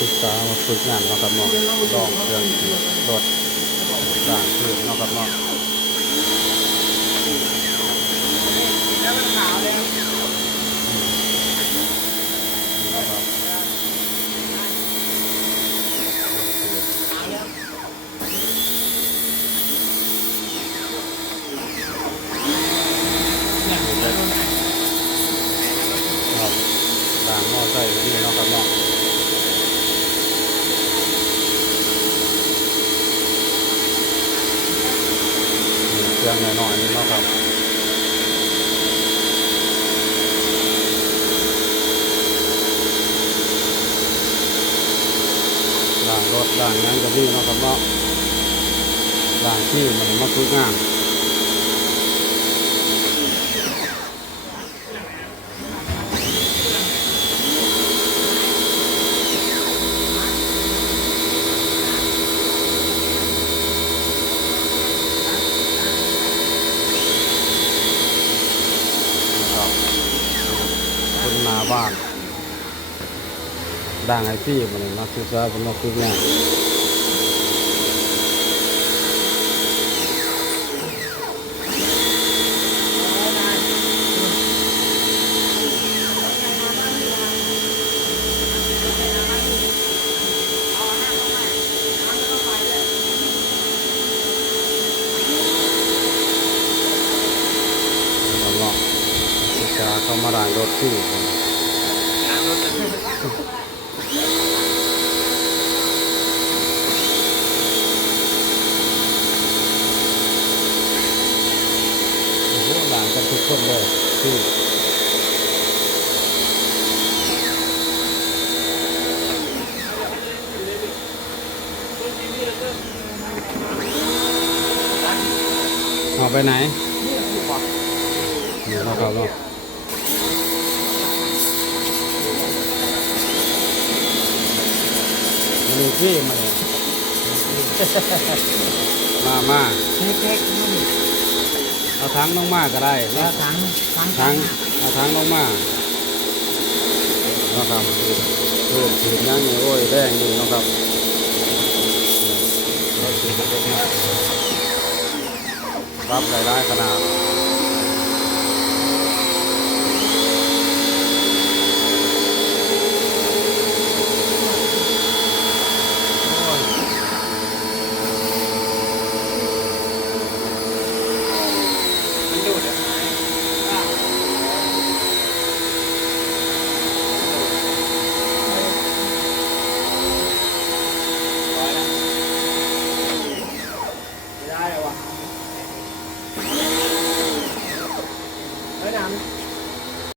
ศึกษามาฝึกงานเนาะครับเนาะลองเครื่องรถสร้างพื้นเนาะครับเนาะแล้วมันขาวเลยนะครับขาวแล้วนี่จะครับสร้างหม้อไส้ที่เนาะครับเนาะ เครื่องหน่อยๆนี่นะครับล่างรถล่างนั้นก็นี่นะครับเนาะล่างที่มันมาฝึกงาน นาบ้านด่างไอซี่มันมาศึกษาเป็นมาฝึกงานเราลองจะเข้ามาด่านรถที่ ล้างรถโอ้โหด่านกันทุกคนเลยที่เอาไปไหนเดี๋ยวเราเข้าเนาะมาดู ที่มาเลยมามาเล็กๆนุ่มเอาทั้งลงมาก็ได้แล้นะวถังถังทั้งเอาทั้งลงมาเนาะครับเพิ่มถึงยังนี่โอ้ยแดงดีเนาะครับรับหลายๆขนาดมันดูดอะร้อยแล้ว ไ